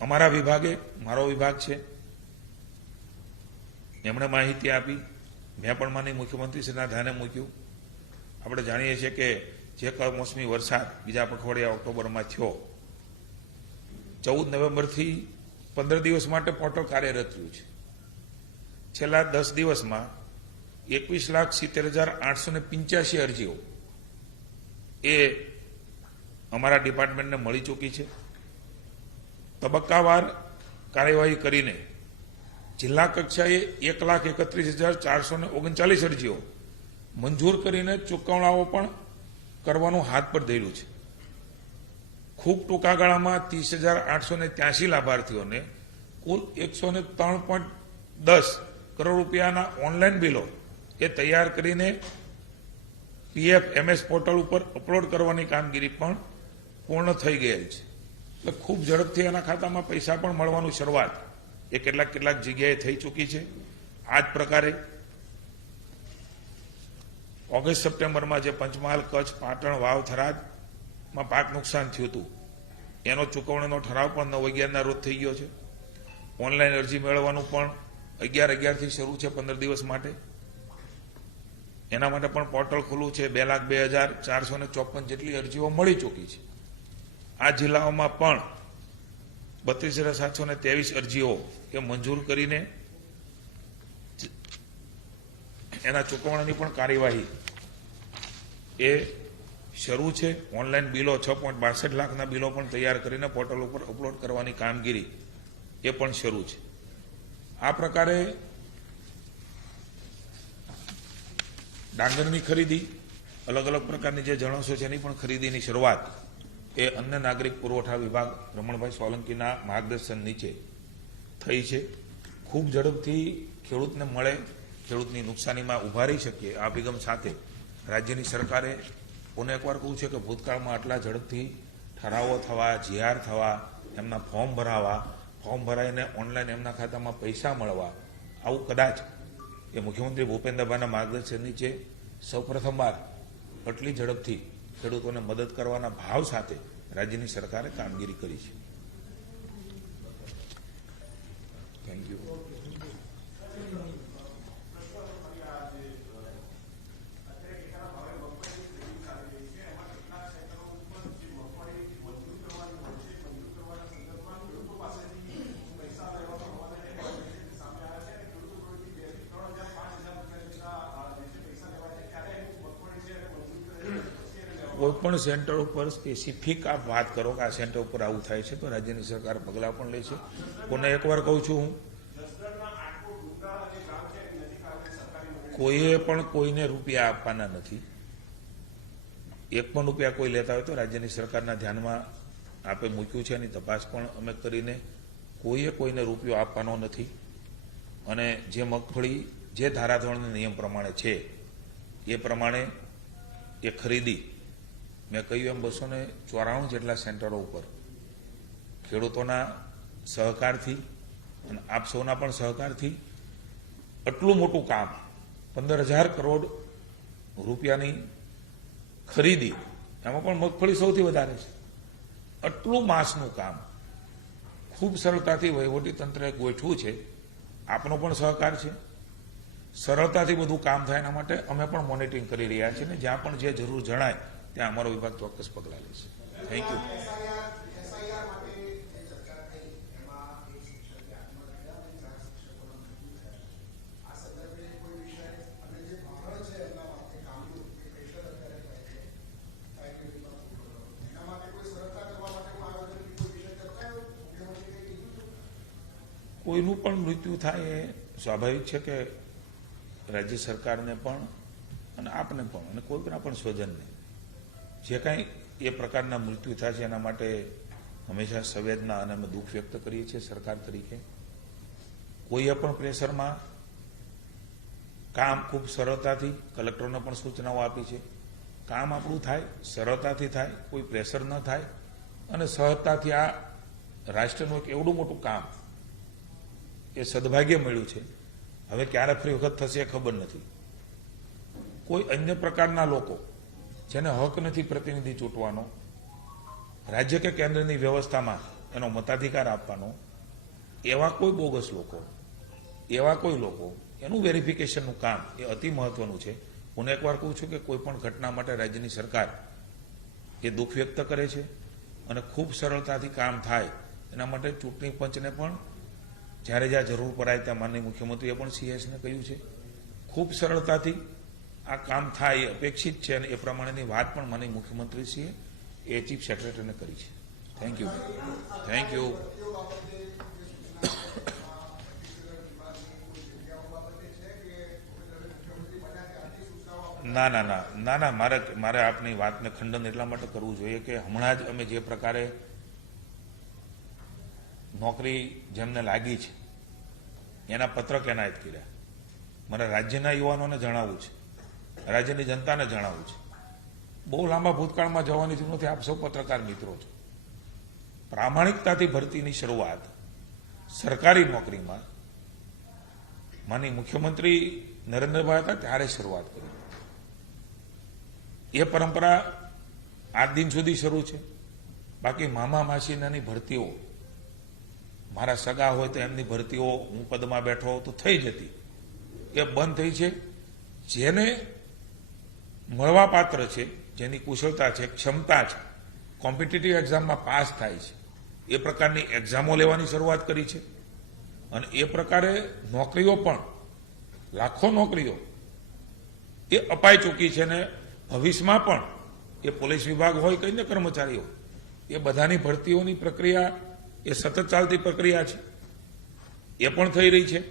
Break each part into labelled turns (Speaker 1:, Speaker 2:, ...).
Speaker 1: અમારા વિભાગે, મારો વિભાગ છે. એમણે માહિતી આપી. મેં પણ માની મુખ્યમંત્રીશ્રીના ધ્યાને મૂક્યું. આપણે જાણીએ છીએ કે જે કમોસમી વરસાદ બીજા પખવાડિયા ઓક્ટોબરમાં થયો, ચૌદ નવેમ્બરથી પંદર દિવસ માટે પોર્ટલ કાર્યરત રહ્યું છે. છેલ્લા દસ દિવસમાં એકવીસ લાખ સિત્તેર હજાર આઠસો ને પંચ્યાસી અરજીઓ એ અમારા ડિપાર્ટમેન્ટને મળી ચૂકી છે. તબક્કાવાર કાર્યવાહી કરીને જિલ્લા કક્ષાએ એક લાખ એકત્રીસ હજાર ચારસો ને ઓગણચાલીસ અરજીઓ મંજૂર કરીને ચૂકવણાઓ પણ કરવાનું હાથ પર ધર્યું છે. ખૂબ ટૂંકા ગાળામાં ત્રીસ હજાર આઠસો ને ત્યાસી લાભાર્થીઓને કુલ એકસો ને ત્રણ પોઈન્ટ દસ કરોડ રૂપિયાના ઓનલાઈન બિલો એ તૈયાર કરીને પીએફ એમએસ પોર્ટલ ઉપર અપલોડ કરવાની કામગીરી પણ પૂર્ણ થઈ ગયેલ છે. એટલે ખૂબ ઝડપથી એના ખાતામાં પૈસા પણ મળવાનું શરૂઆત. એ કેટલાક કેટલાક જગ્યાએ થઈ ચૂકી છે. આ જ પ્રકારે ઓગસ્ટ સપ્ટેમ્બરમાં જે પંચમહાલ, કચ્છ, પાટણ, વાવ, થરાદમાં પાક નુકસાન થયું હતું. એનો ચૂકવણીનો ઠરાવ પણ નવ અગિયારના રોજ થઈ ગયો છે. ઓનલાઈન અરજી મેળવવાનું પણ અગિયાર અગિયારથી શરૂ છે પંદર દિવસ માટે. એના માટે પણ પોર્ટલ ખુલ્લું છે. બે લાખ બે હજાર ચારસો ને ચોપન જેટલી અરજીઓ મળી ચૂકી છે. આ જિલ્લાઓમાં પણ બત્રીસ હજાર સાતસો ને ત્રેવીસ અરજીઓ એ મંજૂર કરીને એના ચૂકવણાની પણ કાર્યવાહી એ શરૂ છે. ઓનલાઈન બિલો છ પોઈન્ટ બાસઠ લાખના બિલો પણ તૈયાર કરીને પોર્ટલ ઉપર અપલોડ કરવાની કામગીરી એ પણ શરૂ છે. આ પ્રકારે ડાંગરની ખરીદી, અલગ અલગ પ્રકારની જે જણસો છે એની પણ ખરીદીની શરૂઆત એ અન્ય નાગરિક પુરવઠા વિભાગ રમણભાઈ સોલંકીના માર્ગદર્શન નીચે થઈ છે. ખૂબ ઝડપથી ખેડૂતને મળે, ખેડૂતની નુકસાનીમાં ઊભા રહી શકીએ, આ અભિગમ સાથે રાજ્યની સરકારે પુનઃ એકવાર કહું છે કે ભૂતકાળમાં આટલા ઝડપથી ઠરાવો થવા, જીઆર થવા, એમના ફોર્મ ભરાવા, ફોર્મ ભરાઈને ઓનલાઈન એમના ખાતામાં પૈસા મળવા, આવું કદાચ એ મુખ્યમંત્રી ભૂપેન્દ્રભાઈના માર્ગદર્શન નીચે સૌપ્રથમવાર આટલી ઝડપથી ખેડૂતોને મદદ કરવાના ભાવ સાથે રાજ્યની સરકારે કામગીરી કરી છે. થેન્ક યુ કોઈ પણ સેન્ટર ઉપર સ્પેસિફિક આપ વાત કરો કે આ સેન્ટર ઉપર આવું થાય છે, તો રાજ્યની સરકાર પગલાં પણ લે છે કોને એકવાર કહું છું હું, કોઈએ પણ કોઈને રૂપિયા આપવાના નથી. એક પણ રૂપિયા કોઈ લેતા હોય તો રાજ્યની સરકારના ધ્યાનમાં આપે મૂક્યું છે એની તપાસ પણ અમે કરીને કોઈએ કોઈને રૂપિયો આપવાનો નથી. અને જે મગફળી, જે ધારાધોરણના નિયમ પ્રમાણે છે, એ પ્રમાણે એ ખરીદી મેં કહ્યું એમ બસો ને ચોરાણું જેટલા સેન્ટરો ઉપર. ખેડૂતોના સહકારથી અને આપ સૌના પણ સહકારથી આટલું મોટું કામ, પંદર હજાર કરોડ રૂપિયાની ખરીદી, એમાં પણ મગફળી સૌથી વધારે છે. આટલું માસનું કામ, ખૂબ સરળતાથી વહીવટી તંત્રએ ગોઠવું છે. આપનો પણ સહકાર છે. સરળતાથી બધું કામ થાય એના માટે અમે પણ મોનિટરિંગ કરી રહ્યા છીએ ને જ્યાં પણ જે જરૂર જણાય ત્યાં અમારો વિભાગ ચોક્કસ પગલાં લેશે. થેન્ક યુ કોઈનું પણ મૃત્યુ થાય એ સ્વાભાવિક છે કે રાજ્ય સરકારને પણ અને આપને પણ, અને કોઈના પણ સ્વજનને. જે કાંઈ એ પ્રકારના મૃત્યુ થાય છે એના માટે હંમેશા સંવેદના અને અમે દુઃખ વ્યક્ત કરીએ છીએ સરકાર તરીકે. કોઈએ પણ પ્રેશરમાં કામ ખૂબ સરળતાથી, કલેક્ટરોને પણ સૂચનાઓ આપી છે, કામ આપણું થાય, સરળતાથી થાય, કોઈ પ્રેશર ન થાય, અને સહજતાથી આ રાષ્ટ્રનું એક એવડું મોટું કામ એ સદભાગ્ય મળ્યું છે. હવે ક્યારે ફરી વખત થશે એ ખબર નથી. કોઈ અન્ય પ્રકારના લોકો જેને હક નથી પ્રતિનિધિ ચૂંટવાનો, રાજ્ય કે કેન્દ્રની વ્યવસ્થામાં એનો મતાધિકાર આપવાનો, એવા કોઈ બોગસ લોકો, એવા કોઈ લોકો, એનું વેરિફિકેશનનું કામ એ અતિ મહત્વનું છે. હું એકવાર કહું છું કે કોઈ પણ ઘટના માટે રાજ્યની સરકાર એ દુઃખ વ્યક્ત કરે છે અને ખૂબ સરળતાથી કામ થાય. એના માટે ચૂંટણી પંચને પણ જ્યારે જ્યાં જરૂર પડાય ત્યાં માનનીય મુખ્યમંત્રીએ પણ સીએસને કહ્યું છે. ખૂબ સરળતાથી આ કામ થાય, અપેક્ષિત છે અને એ પ્રમાણેની વાત પણ મને મુખ્યમંત્રીશ્રીએ એ ચીફ સેક્રેટરીને કરી છે. થેન્ક યુ થેન્ક યુ ના ના ના. ના ના, મારે મારે આપની વાતને ખંડન એટલા માટે કરવું જોઈએ કે હમણાં જ અમે જે પ્રકારે નોકરી જેમને લાગી છે, એના પત્રક એનાયત કર્યા. મારે રાજ્યના યુવાનોને જણાવવું છે. રાજ્યની જનતાને જણાવું છે. બહુ લાંબા ભૂતકાળમાં જવાની જરૂર નથી. આપ સૌ પત્રકાર મિત્રો છો. પ્રામાણિકતાથી ભરતીની શરૂઆત સરકારી નોકરીમાં માની મુખ્યમંત્રી નરેન્દ્રભાઈ હતા ત્યારે શરૂઆત કરી. એ પરંપરા આજ દિન સુધી શરૂ છે. બાકી મામા માસીનાની ભરતીઓ, મારા સગા હોય તો એમની ભરતીઓ હું પદમાં બેઠો તો થઈ જતી. એ બંધ થઈ છે. જેને મળવા પાત્ર છે, જેની કુશળતા છે, ક્ષમતા છે, કોમ્પિટિટિવ એક્ઝામમાં પાસ થાય છે. એ પ્રકારની એક્ઝામો લેવાની શરૂઆત કરી છે. અને એ પ્રકારે નોકરીઓ પણ, લાખો નોકરીઓ, એ અપાઈ ચૂકી છે ને ભવિષ્યમાં પણ એ પોલીસ વિભાગ હોય કઈને કર્મચારીઓ, એ બધાની ભરતીઓની પ્રક્રિયા, એ સતત ચાલતી પ્રક્રિયા છે. એ પણ થઈ રહી છે.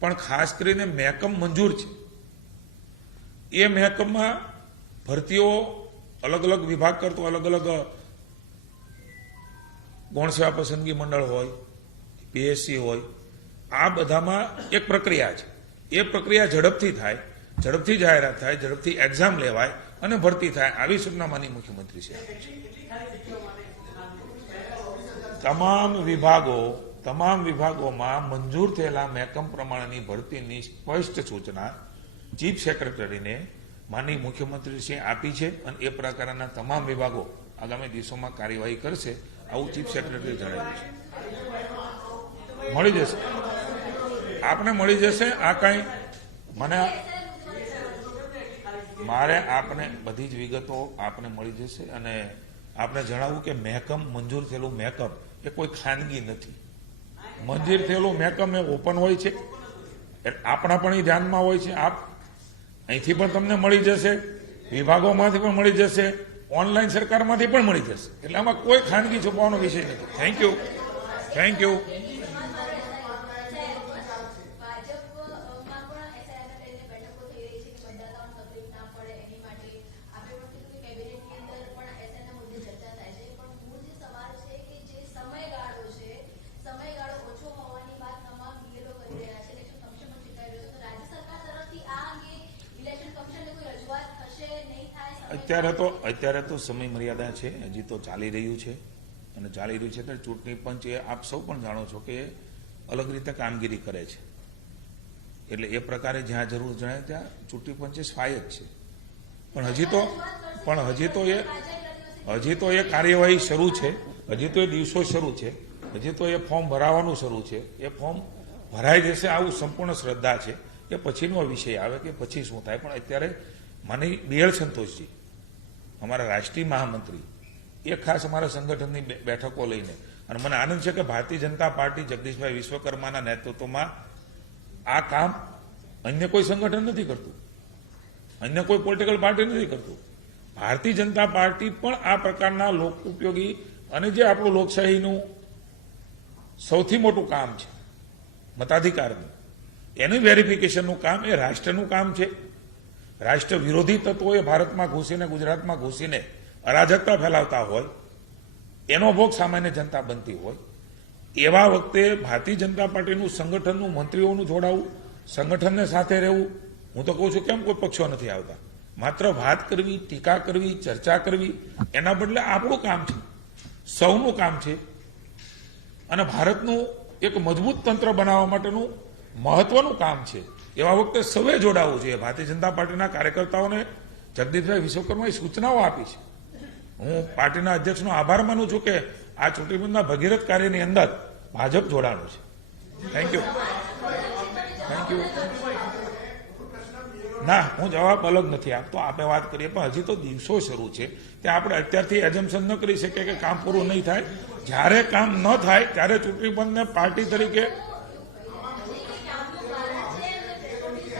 Speaker 1: પણ ખાસ કરીને મેકમ મંજૂર છે. એ મહેકમમાં ભરતીઓ અલગ અલગ વિભાગ કરતો અલગ અલગ ગૌણ સેવા પસંદગી મંડળ હોય, પીએસસી હોય, આ બધામાં એક પ્રક્રિયા છે. એ પ્રક્રિયા ઝડપથી થાય, ઝડપથી જાહેરાત થાય, ઝડપથી એક્ઝામ લેવાય અને ભરતી થાય. આવી સૂચના માની મુખ્યમંત્રી છે. તમામ વિભાગો, તમામ વિભાગોમાં મંજૂર થયેલા મહેકમ પ્રમાણેની ભરતીની સ્પષ્ટ સૂચના ચીફ સેક્રેટરીને માનની મુખ્યમંત્રીશ્રીએ આપી છે અને એ પ્રકારના તમામ વિભાગો આગામી દિવસોમાં કાર્યવાહી કરશે આવું ચીફ સેક્રેટરી જણાવ્યું છે. મળી જશે. આપને મળી જશે? આ કાંઈ મને મારે આપને બધી જ વિગતો આપને મળી જશે અને આપને જણાવું કે મહેકમ મંજૂર થયેલું મહેકમ એ કોઈ ખાનગી નથી. મંજૂર થયેલું મહેકમ એ ઓપન હોય છે. આપણા પણ એ ધ્યાનમાં હોય છે. આપ અહીંથી પણ તમને મળી જશે, વિભાગોમાંથી પણ મળી જશે, ઓનલાઈન સરકારમાંથી પણ મળી જશે. એટલે આમાં કોઈ ખાનગી છુપાવવાનો વિષય નથી. થેન્ક યુ થેન્ક યુ અત્યારે તો અત્યારે તો સમય મર્યાદા છે, હજી તો ચાલી રહ્યું છે. અને ચાલી રહ્યું છે ત્યારે ચૂંટણી પંચ એ આપ સૌ પણ જાણો છો કે અલગ રીતે કામગીરી કરે છે. એટલે એ પ્રકારે જ્યાં જરૂર જણાય ત્યાં ચૂંટણી પંચે સ્વાયત્ત છે. પણ હજી તો, પણ હજી તો એ, હજી તો એ કાર્યવાહી શરૂ છે. હજી તો એ દિવસો શરૂ છે. હજી તો એ ફોર્મ ભરાવાનું શરૂ છે. એ ફોર્મ ભરાઈ જશે આવું સંપૂર્ણ શ્રદ્ધા છે. એ પછીનો વિષય આવે કે પછી શું થાય. પણ અત્યારે મને બીએલ સંતોષજી. અમારા રાષ્ટ્રીય મહામંત્રી, એ ખાસ અમારા સંગઠનની બેઠકો લઈને. અને મને આનંદ છે કે ભારતીય જનતા પાર્ટી જગદીશભાઈ વિશ્વકર્માના નેતૃત્વમાં આ કામ અન્ય કોઈ સંગઠન નથી કરતું. અન્ય કોઈ પોલિટિકલ પાર્ટી નથી કરતું. ભારતીય જનતા પાર્ટી પણ આ પ્રકારના લોક ઉપયોગી અને જે આપણું લોકશાહીનું સૌથી મોટું કામ છે, મતાધિકારનું, એનું વેરિફિકેશનનું કામ એ રાષ્ટ્રનું કામ છે. રાષ્ટ્ર વિરોધી તત્વોએ ભારતમાં ઘૂસીને, ગુજરાતમાં ઘૂસીને અરાજકતા ફેલાવતા હોય, એનો ભોગ સામાન્ય જનતા બનતી હોય, એવા વખતે ભારતીય જનતા પાર્ટીનું સંગઠનનું મંત્રીઓનું જોડાવું, સંગઠનને સાથે રહેવું, હું તો કહું છું કેમ કોઈ પક્ષો નથી આવતા? માત્ર વાત કરવી, ટીકા કરવી, ચર્ચા કરવી, એના બદલે આપણું કામ છે, સૌનું કામ છે. અને ભારતનું એક મજબૂત તંત્ર બનાવવા માટેનું મહત્વનું કામ છે. એવા વખતે સૌએ જોડાવવું જોઈએ. ભારતીય જનતા પાર્ટીના કાર્યકર્તાઓને જગદીશભાઈ વિશ્વકર્માએ સૂચનાઓ આપી છે. હું પાર્ટીના અધ્યક્ષનો આભાર માનું છું કે આ ચૂંટણીપંચના ભગીરથ કાર્યની અંદર ભાજપ જોડાણું છે. થેન્ક યુ થેન્ક યુ ના, હું જવાબ અલગ નથી આપતો. આપણે વાત કરીએ, પણ હજી તો દિવસો શરૂ છે. કે આપણે અત્યારથી એજમ્પશન ન કરી શકીએ કે કામ પૂરું નહીં થાય. જ્યારે કામ ન થાય, ત્યારે ચૂંટણી પંચને પાર્ટી તરીકે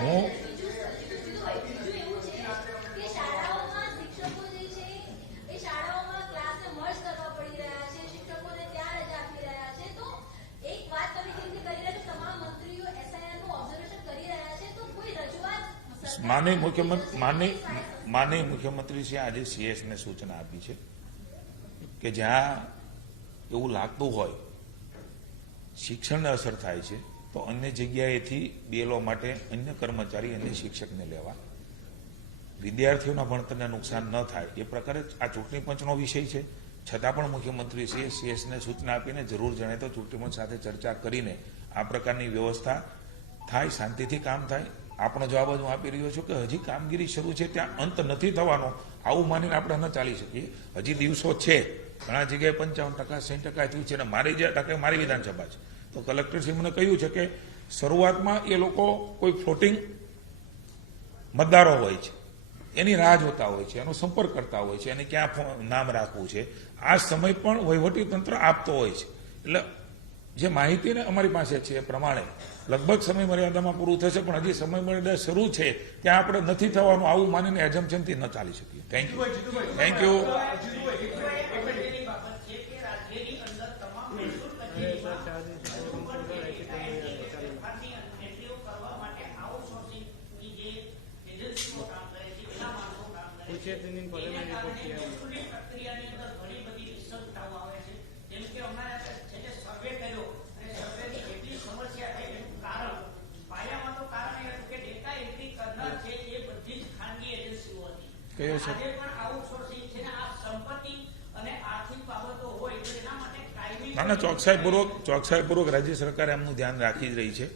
Speaker 1: હું માનનીય મુખ્યમંત્રી માનનીય માનનીય મુખ્યમંત્રીશ્રીએ આજે સીએસને સૂચના આપી છે કે જ્યાં એવું લાગતું હોય, શિક્ષણને અસર થાય છે તો અન્ય જગ્યાએથી બેલો માટે અન્ય કર્મચારી અને શિક્ષકને લેવા. વિદ્યાર્થીઓના ભણતરને નુકસાન ન થાય, એ પ્રકારે આ ચૂંટણી પંચનો વિષય છે. છતાં પણ મુખ્યમંત્રી મુખ્યમંત્રીશ્રીએ સીએસને સૂચના આપીને જરૂર જણાય તો ચૂંટણી પંચ સાથે ચર્ચા કરીને આ પ્રકારની વ્યવસ્થા થાય, શાંતિથી કામ થાય. આપણો જવાબ જ હું આપી રહ્યો છું કે હજી કામગીરી શરૂ છે, ત્યાં અંત નથી થવાનો. આવું માનીને આપણે ન ચાલી શકીએ. હજી દિવસો છે, ઘણા જગ્યાએ પંચાવન ટકા, સાઠ ટકા થયું છે અને મારી જે ટકા, મારી વિધાનસભા છે. તો કલેક્ટરશ્રી મને કહ્યું છે કે શરૂઆતમાં એ લોકો કોઈ ફ્લોટિંગ મતદારો હોય છે. એની રાહ જોતા હોય છે એનો સંપર્ક કરતા હોય છે એને ક્યાં નામ રાખવું છે. આ સમય પણ વહીવટી તંત્ર આપતો હોય છે. એટલે જે માહિતીને અમારી પાસે છે એ પ્રમાણે લગભગ સમય મર્યાદામાં પૂરું થશે પણ હજી સમય મર્યાદા શરૂ છે ત્યાં આપણે નથી થવાનું આવું માનીને એજમ્પશનથી ન ચાલી શકીએ. થેન્ક યુ થેન્ક યુ ચૂંટણી પ્રક્રિયાની ના ના ચોકસાઈપૂર્વક ચોકસાઈપૂર્વક રાજ્ય સરકાર એમનું ધ્યાન રાખી જ રહી છે.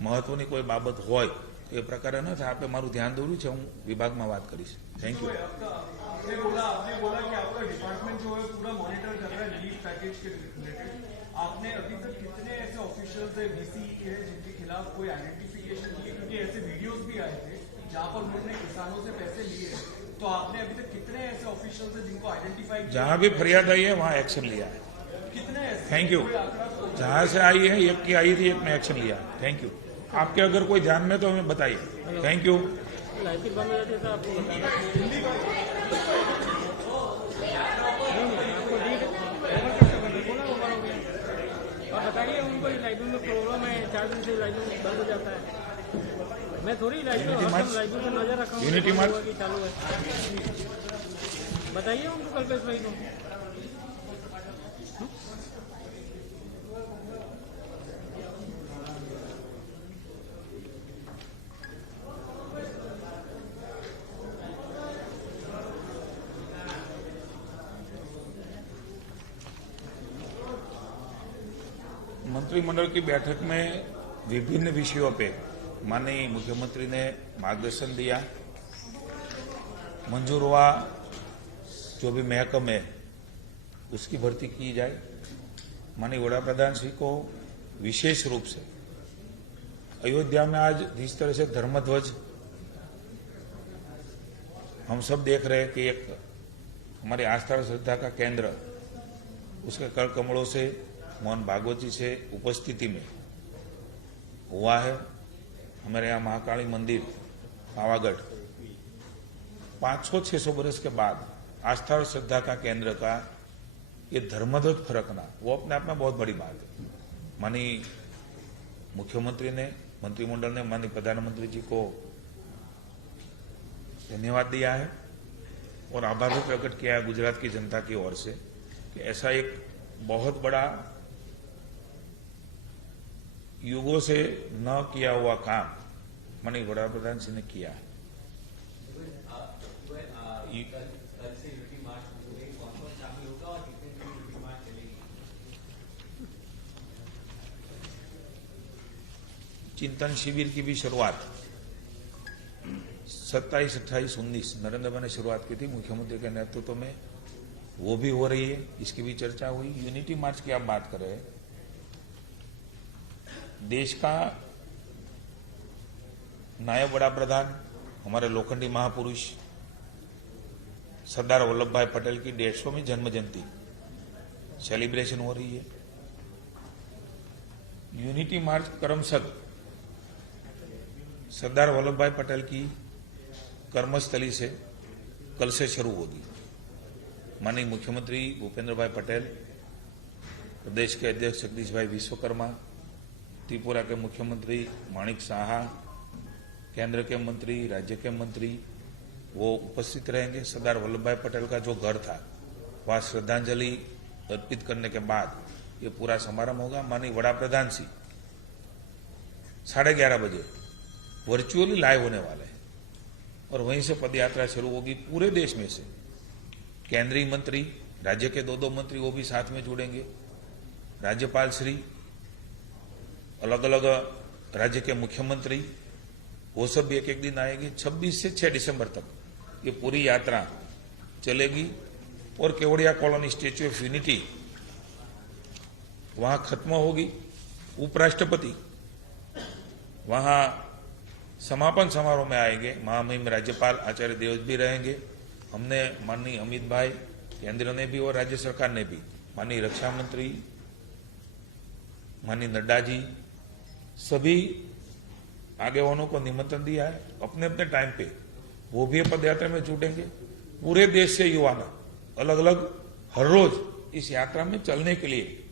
Speaker 1: મહત્વની કોઈ બાબત હોય એ પ્રકારે ન થાય આપણે મારું ધ્યાન દોર્યું છે હું વિભાગમાં વાત કરીશ થેન્ક યુ
Speaker 2: आपने बोला आपने बोला कि आपका डिपार्टमेंट जो है पूरा मॉनिटर कर रहा है रिलीफ पैकेज के रिलेटेड आपने अभी तक कितने ऐसे ऑफिशियल्स है बीसी के हैं जिनके खिलाफ कोई आइडेंटिफिकेशन की क्योंकि ऐसे वीडियोस भी आए थे जहां पर उन्होंने किसानों से पैसे लिए हैं तो आपने अभी तक कितने ऐसे ऑफिशियल्स है जिनको आइडेंटिफाई किया
Speaker 1: जहां भी फरियाद आई है वहां एक्शन लिया है
Speaker 2: कितने ऐसे
Speaker 1: थैंक यू जहां से आई है एक की आई थी एक में एक्शन लिया थैंक यू आपके अगर कोई ध्यान में तो हमें बताइए। थैंक
Speaker 3: तो यू बताइए उनको लाइब्रेरी में प्रॉब्लम है चार दिन से लाइब्रेरी बंद हो जाता है। मैं थोड़ी लाइब्रेरी लाइब्रेरी पर नज़र रखा हूँ चालू है बताइए उनको कल्पेश भाई को।
Speaker 1: मंत्रिमंडल की बैठक में विभिन्न विषयों पे माननीय मुख्यमंत्री ने मार्गदर्शन दिया मंजूर हुआ जो भी महकम है उसकी भर्ती की जाए माननीय वड़ा प्रधान श्री को विशेष रूप से अयोध्या में आज जिस तरह से धर्मध्वज हम सब देख रहे हैं कि एक हमारी आस्था और श्रद्धा का केंद्र उसके कर कमलों से मोहन भागवत जी से उपस्थिति में हुआ है हमारे यहाँ महाकाली मंदिर पावागढ़ पांच सौ छह सौ बरस के बाद आस्था और श्रद्धा का केंद्र का ये धर्मध्वज फरकना वो अपने आप में बहुत बड़ी बात है मानी मुख्यमंत्री ने मंत्रिमंडल ने माननीय प्रधानमंत्री जी को धन्यवाद दिया है और आभार भी प्रकट किया है गुजरात की जनता की ओर से कि ऐसा एक बहुत बड़ा युगों से न किया हुआ काम वड़ा प्रधान जी ने किया। है चिंतन शिविर की भी शुरुआत सत्ताईस अट्ठाईस उन्नीस नरेंद्र भाई ने शुरुआत की थी मुख्यमंत्री के नेतृत्व में। वो भी हो रही है, इसकी भी चर्चा हुई। यूनिटी मार्च की आप बात कर रहे हैं देश का नायब बड़ा प्रधान हमारे लोखंडी महापुरुष सरदार वल्लभ भाई पटेल की डेढ़ सौवीं जन्म जयंती सेलिब्रेशन हो रही है यूनिटी मार्च क्रमशः सरदार वल्लभ भाई पटेल की कर्मस्थली से कल से शुरू होगी माननीय मुख्यमंत्री भूपेंद्र भाई पटेल प्रदेश के अध्यक्ष जगदीश भाई विश्वकर्मा त्रिपुरा के मुख्यमंत्री माणिक साहा, केंद्र के मंत्री, राज्य के मंत्री, वो उपस्थित रहेंगे। सरदार वल्लभ भाई पटेल का जो घर था, वहाँ श्रद्धांजलि अर्पित करने के बाद ये पूरा समारंभ होगा। माननीय वड़ा प्रधान साढ़े ग्यारह बजे वर्चुअली लाइव होने वाले हैं और वहीं से पदयात्रा शुरू होगी पूरे देश में से। केंद्रीय मंत्री, राज्य के दो दो मंत्री वो भी साथ में जुड़ेंगे। राज्यपाल श्री अलग अलग राज्य के मुख्यमंत्री, वो सब भी एक एक दिन आएँगे 26 से 6 दिसंबर तक। ये पूरी यात्रा चलेगी और Kevadia colony statue of unity, वहाँ खत्म होगी। उपराष्ट्रपति वहाँ समापन समारोह में आएँगे। महामहिम राज्यपाल आचार्य देव भी रहेंगे। हमने माननीय अमित भाई, केंद्र ने भी और राज्य सरकार ने भी, माननीय रक्षा मंत्री, माननीय नड्डा जी सभी आगे आगेवानों को निमंत्रण दिया है अपने अपने टाइम पे। वो भी पदयात्रा में जुटेंगे। पूरे देश से युवा अलग अलग हर रोज इस यात्रा में चलने के लिए,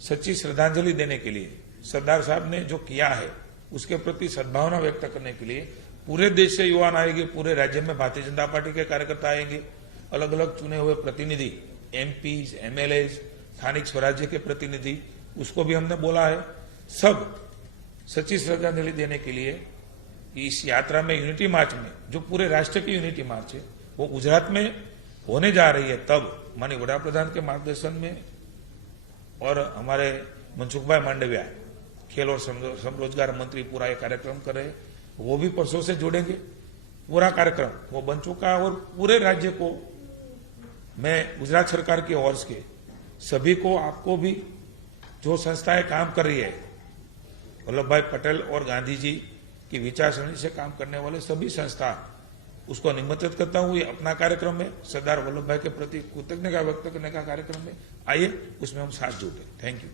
Speaker 1: सच्ची श्रद्धांजलि देने के लिए, सरदार साहब ने जो किया है, उसके प्रति सद्भावना व्यक्त करने के लिए पूरे देश से युवा आएँगे, पूरे राज्य में भारतीय जनता पार्टी के कार्यकर्ता आएँगे। अलग अलग चुने हुए प्रतिनिधि एमपी एमएलए स्थानिक स्वराज्य के प्रतिनिधि, उसको भी हमने बोला है। सब सच्ची श्रद्धांजलि देने के लिए इस यात्रा में यूनिटी मार्च में, जो पूरे राष्ट्र की यूनिटी मार्च है, वो गुजरात में होने जा रही है तब माननीय वड़ा प्रधान के मार्गदर्शन में और हमारे मनसुख भाई मांडविया, खेल और समरोजगार मंत्री पूरा ये कार्यक्रम कर रहे वो भी परसों से जुड़ेंगे। पूरा कार्यक्रम वो बन चुका है और पूरे राज्य को, मैं गुजरात सरकार की ओर से सभी को, आपको भी, जो संस्थाएँ काम कर रही है वल्लभ भाई पटेल और गांधी जी की विचारसरणी से काम करने वाले सभी संस्था उसको निमंत्रित करता हूँ। ये अपना कार्यक्रम में सरदार वल्लभ भाई के प्रति कृतज्ञता व्यक्त करने का कार्यक्रम में आइए, उसमें हम साथ जुटे थैंक यू